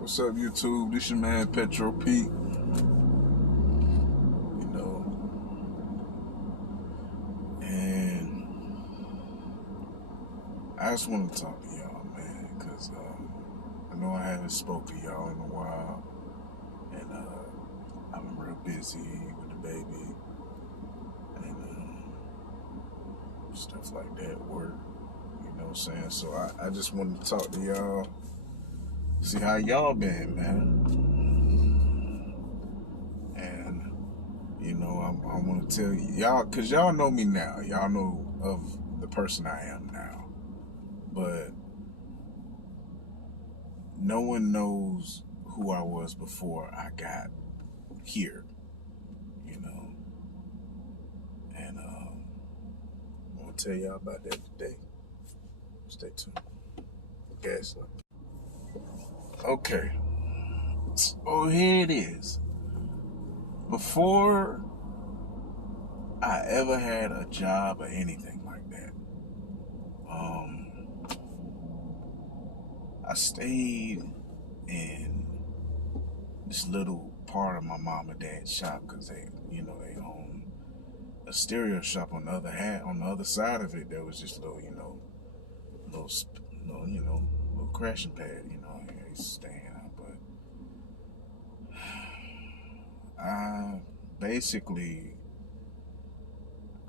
What's up, YouTube? This your man Petro Pete. And I just want to talk to y'all, man, because I know I haven't spoke to y'all in a while, and I'm real busy with the baby and stuff like that, work. You know what I'm saying? So I just wanted to talk to y'all, see how y'all been, man. And I want to tell y'all, because y'all know me now. Y'all know of the person I am now. But no one knows who I was before I got here, you know. And I'm going to tell y'all about that today. Stay tuned. Gaslight. Okay. Oh, here it is. Before I ever had a job or anything like that, I stayed in this little part of my mom and dad's shop because they own a stereo shop on the other side of it. There was just little, little crashing pad. I used to stay in, but I basically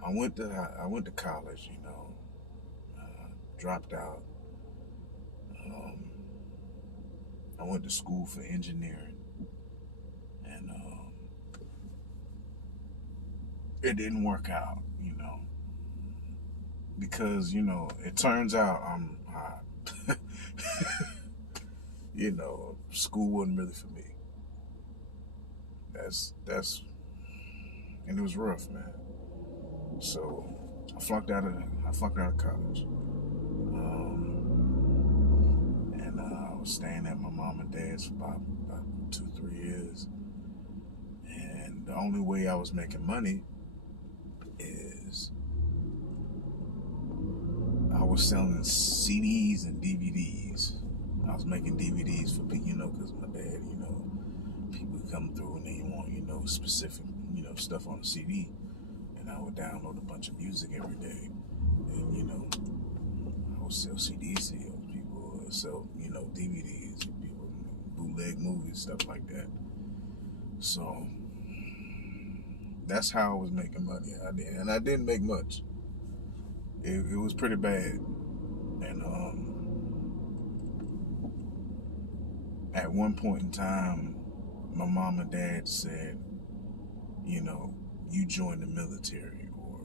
I went to college. Dropped out. Um, I went to school for engineering, and it didn't work out. Because it turns out school wasn't really for me. That's and it was rough, man. So I flunked out of college, and I was staying at my mom and dad's for about 2 3 years. And the only way I was making money is I was selling CDs and DVDs. I was making DVDs for people, because my dad, people come through and they want, specific, stuff on the CD. And I would download a bunch of music every day. And, I would sell CDs to people, would sell, DVDs, people, bootleg movies, stuff like that. So that's how I was making money. I didn't make much. It was pretty bad. And at one point in time, my mom and dad said, you join the military, or,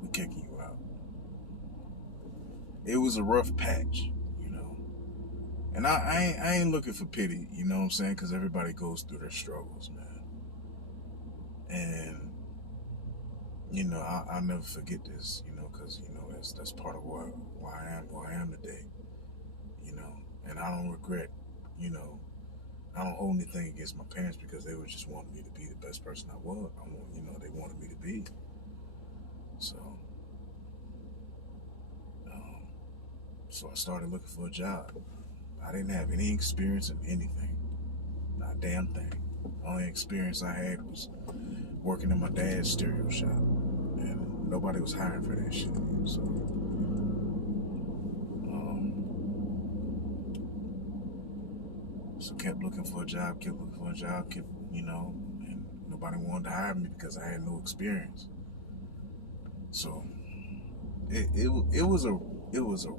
we're kicking you out. It was a rough patch, And I ain't looking for pity, you know what I'm saying? Because everybody goes through their struggles, man. And, I'll never forget this, because, that's part of why I am today, And I don't regret, I don't hold anything against my parents because they were just wanting me to be the best person I was. They wanted me to be. So, so I started looking for a job. I didn't have any experience in anything, not a damn thing. The only experience I had was working in my dad's stereo shop, and nobody was hiring for that shit. So kept looking for a job, and nobody wanted to hire me because I had no experience. So it was a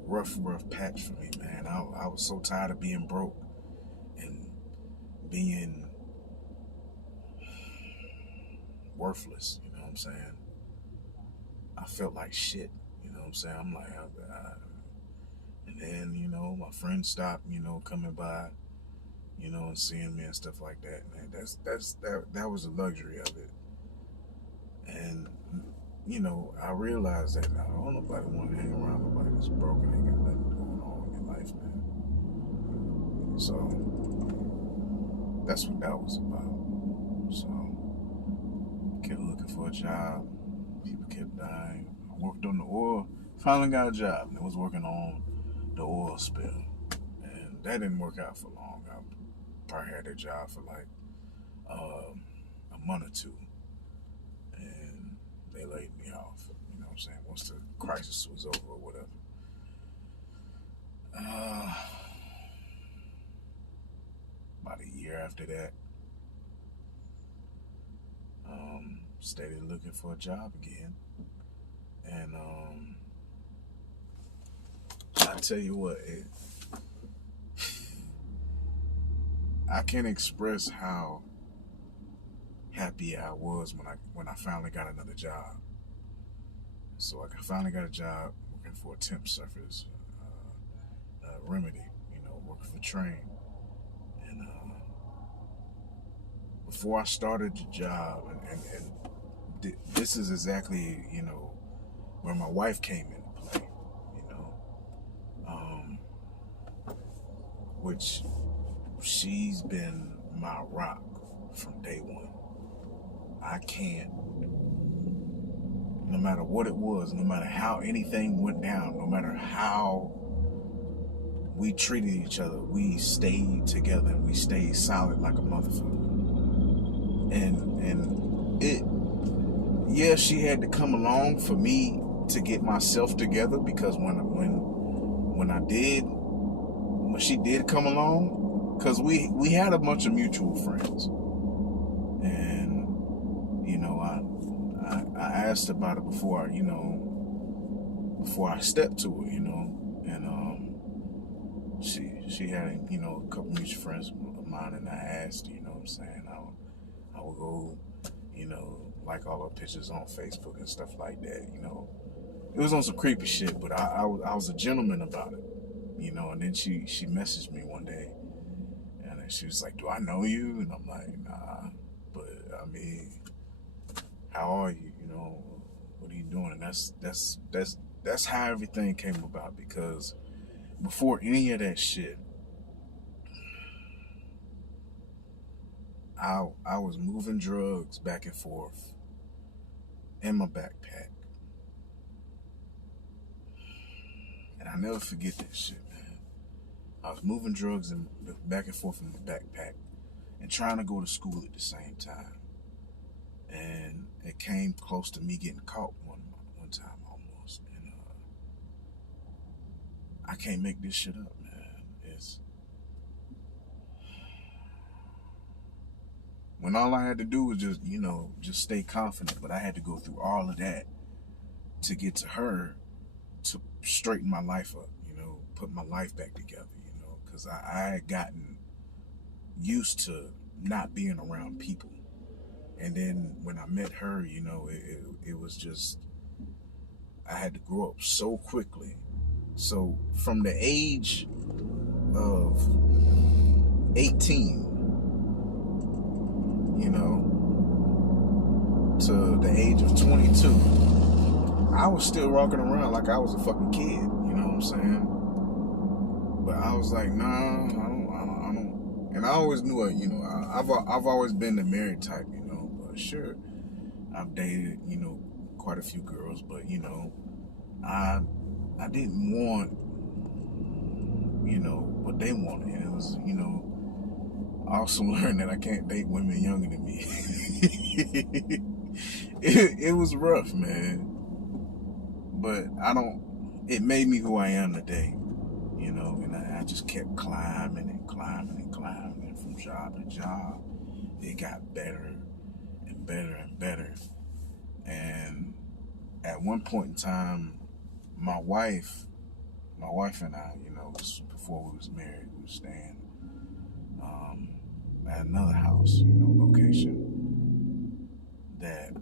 rough patch for me, man. I was so tired of being broke and being worthless. You know what I'm saying? I felt like shit. You know what I'm saying? I'm like, and then my friends stopped, coming by, and seeing me and stuff like that. Man, that was the luxury of it. And I realized that I don't nobody want to hang around nobody that's broken and got nothing going on in your life, man. So that's what that was about. So kept looking for a job. People kept dying. I worked on the oil Finally got a job, and I was working on the oil spill, and that didn't work out for long. I probably had that job for like a month or two, and they laid me off. You know what I'm saying? Once the crisis was over or whatever. Uh, about a year after that, started looking for a job again, and I tell you what, I can't express how happy I was when I finally got another job. So I finally got a job working for a temp service remedy, working for Train. And before I started the job, and this is exactly, where my wife came into play, um, which she's been my rock from day one. I can't, no matter what it was, no matter how anything went down, no matter how we treated each other, we stayed together. We stayed solid like a motherfucker. And yeah, she had to come along for me to get myself together, because when she did come along, because we had a bunch of mutual friends, and I asked about it before I stepped to it, and she had a couple mutual friends of mine, and I asked, what I'm saying, I would go, like all her pictures on Facebook and stuff like that, It was on some creepy shit, but I was a gentleman about it, and then she messaged me one day, and then she was like, "Do I know you?" And I'm like, "Nah, but I mean, how are you? What are you doing?" And that's how everything came about, because before any of that shit, I was moving drugs back and forth in my backpack. And I never forget that shit, man. I was moving drugs back and forth in my backpack and trying to go to school at the same time. And it came close to me getting caught one time almost. And I can't make this shit up, man. When all I had to do was just stay confident, but I had to go through all of that to get to her, to straighten my life up, put my life back together, because I had gotten used to not being around people. And then when I met her, it was just, I had to grow up so quickly. So from the age of 18, to the age of 22, I was still walking around like I was a fucking kid, you know what I'm saying? But I was like, nah, I don't. And I always knew, I've always been the married type, but sure, I've dated, quite a few girls, but, I didn't want, what they wanted. And it was, I also learned that I can't date women younger than me. It was rough, man. But it made me who I am today, and I just kept climbing and climbing and climbing, and from job to job, it got better and better and better. And at one point in time, my wife and I, before we was married, we were staying at another house, location that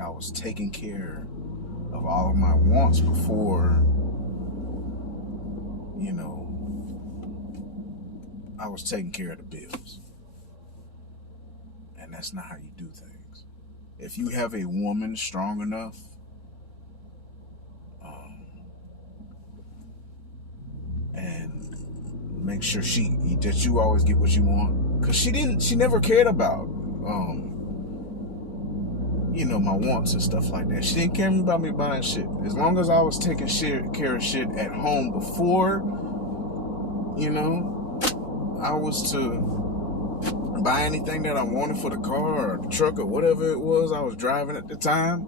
I was taking care of all of my wants before, I was taking care of the bills. And that's not how you do things. If you have a woman strong enough, and make sure that you always get what you want, because she never cared about my wants and stuff like that. She didn't care about me buying shit. As long as I was taking care of shit at home before, I was to buy anything that I wanted for the car or the truck or whatever it was I was driving at the time,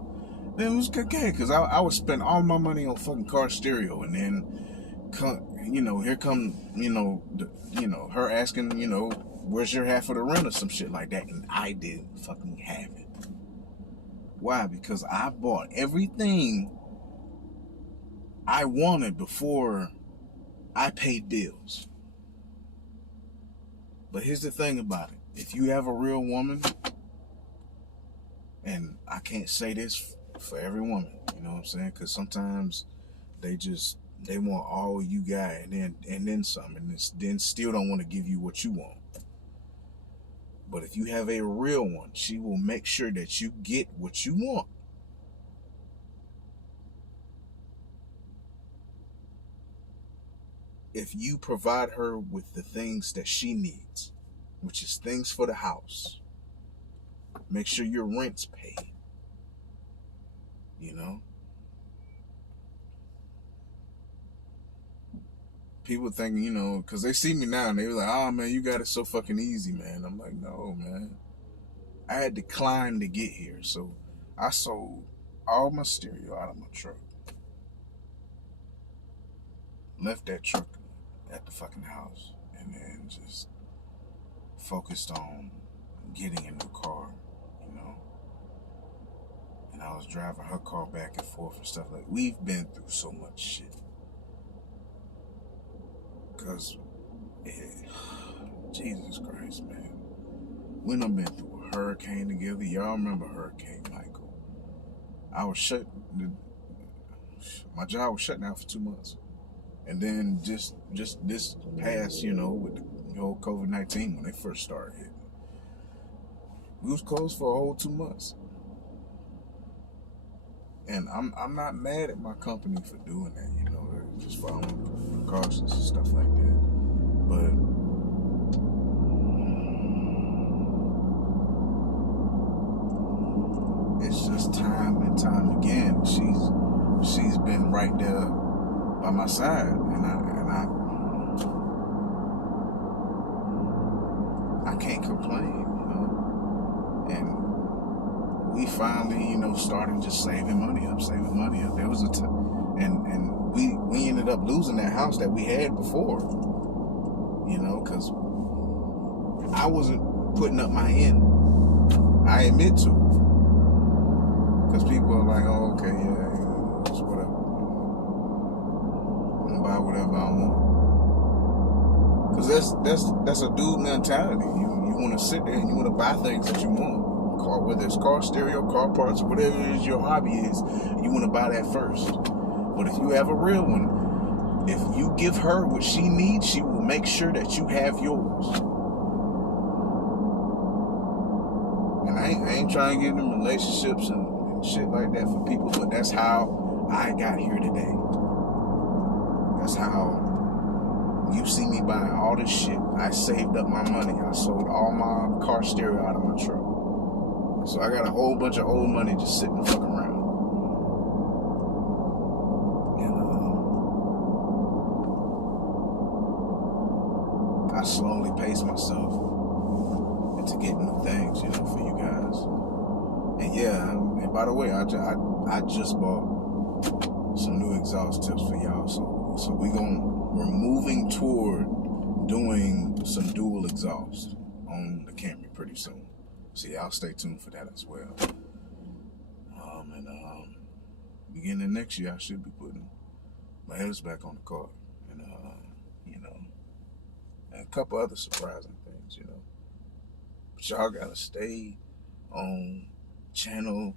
then it was okay. Because I would spend all my money on fucking car stereo, and then, here come, her asking, where's your half of the rent or some shit like that, and I didn't fucking have it. Why? Because I bought everything I wanted before I paid bills. But here's the thing about it. If you have a real woman, and I can't say this for every woman, you know what I'm saying? Because sometimes they want all you got and then some, and then still don't want to give you what you want. But if you have a real one, she will make sure that you get what you want. If you provide her with the things that she needs, which is things for the house, make sure your rent's paid, People think, because they see me now and they're like, oh man, you got it so fucking easy, man. I'm like, no, man. I had to climb to get here. So I sold all my stereo out of my truck. Left that truck at the fucking house, and then just focused on getting a new car, And I was driving her car back and forth and stuff like. We've been through so much shit. Because, Jesus Christ, man. We done been through a hurricane together. Y'all remember Hurricane Michael? I was my job was shut down for 2 months. And then just this past, with the whole COVID-19 when they first started hitting, we was closed for a whole 2 months. And I'm not mad at my company for doing that, just following precautions and stuff like that. But it's just time and time again. She's been right there by my side, and I can't complain, And we finally, started just saving money up. There was and we ended up losing that house that we had before, because I wasn't putting up my end. I admit to it. Because people are like, oh, okay, yeah, it's whatever. I'm gonna buy whatever I want. Because that's a dude mentality. You want to sit there and you want to buy things that you want. Whether it's car stereo, car parts, or whatever it is your hobby is, you want to buy that first. But if you have a real one, if you give her what she needs, she will make sure that you have yours. And I ain't trying to get in relationships and shit like that for people, but that's how I got here today. That's how you see me buying all this shit. I saved up my money. I sold all my car stereo out of my truck. So I got a whole bunch of old money just sitting the fuck around. And I slowly pace myself into getting new things, for you guys. And yeah, and by the way, I just bought some new exhaust tips for y'all. So we're moving toward doing some dual exhaust on the Camry pretty soon. So y'all stay tuned for that as well. Beginning of next year, I should be putting my headers back on the car, and and a couple other surprising things, But y'all gotta stay on channel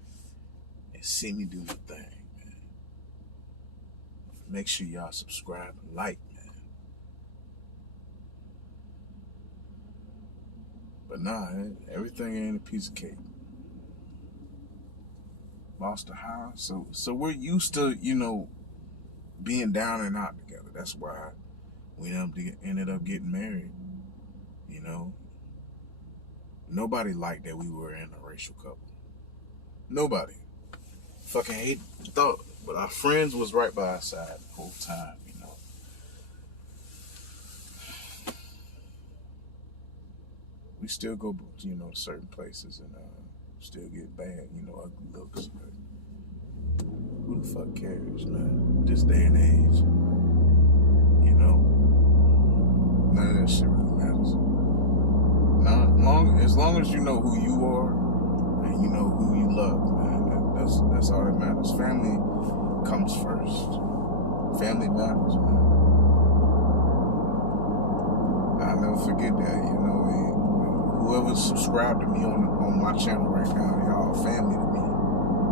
and see me do my thing, man. Make sure y'all subscribe and like, man. But nah, everything ain't a piece of cake. Lost a house, so we're used to, being down and out together. That's why we ended up getting married. Nobody liked that we were an interracial couple. Nobody. Fucking hate the thought. But our friends was right by our side the whole time, you know. We still go, you know, to certain places and still get bad, you know, ugly looks. But who the fuck cares, man? This day and age, you know, none of that shit really matters. As long as you know who you are and you know who you love, man, that's all that matters. Family comes first. Family matters, man. I'll never forget that, you know. Whoever subscribed to me on my channel right now, y'all family to me.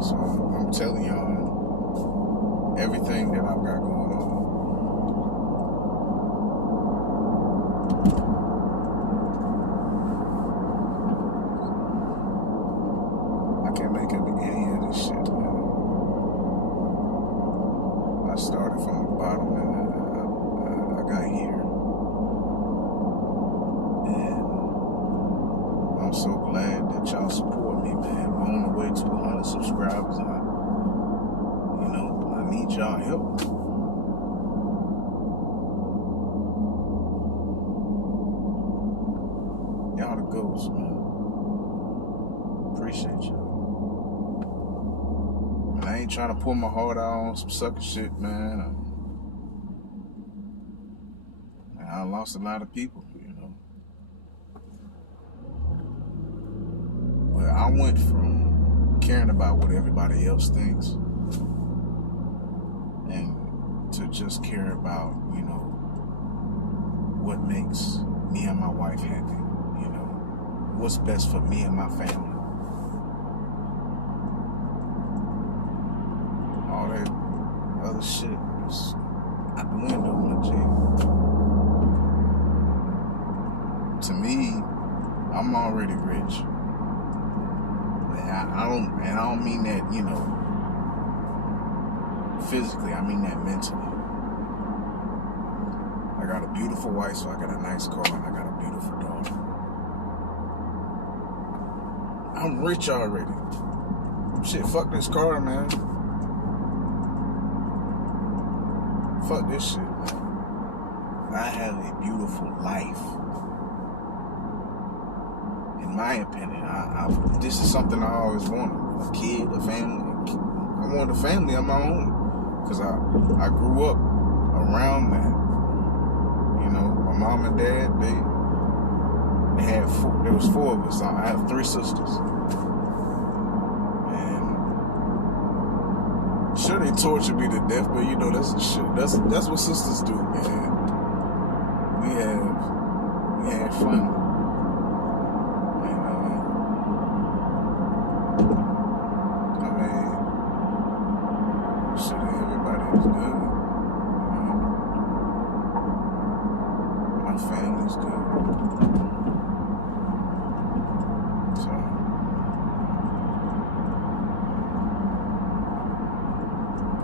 So I'm telling y'all everything that I've got going on. I can't make any of this shit, man. I started from the bottom and I got here. And I'm so glad that y'all support me, man. We're on the way to 100 subscribers and I need y'all help. Y'all the ghosts, man. Appreciate you. And I ain't trying to pour my heart out on some sucker shit, man. I lost a lot of people, you know. But I went from caring about what everybody else thinks and to just care about, you know, what makes me and my wife happy, you know, what's best for me and my family. All that other shit is out the window, legit. To me, I'm already rich. I don't mean that, you know, physically. I mean that mentally. I got a beautiful wife, so I got a nice car, and I got a beautiful daughter. I'm rich already. Shit, fuck this car, man. Fuck this shit, man. I have a beautiful life. In my opinion, this is something I always wanted. A kid, a family. I wanted a family of my own. Because I grew up around that. You know, my mom and dad, they had there was 4 of us. I have 3 sisters. And sure, they tortured me to death, but you know, that's what sisters do, man. We had fun. Everybody's good. My family's good.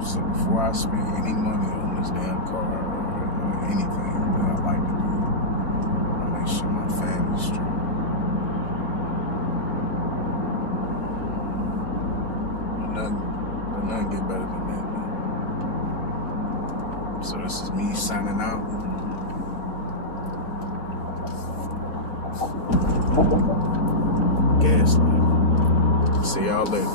So before I spend any money on this damn car or anything that I like to do, I make sure my family's straight. Nothing get better than that, man. So this is me signing out. Gaslight. See y'all later.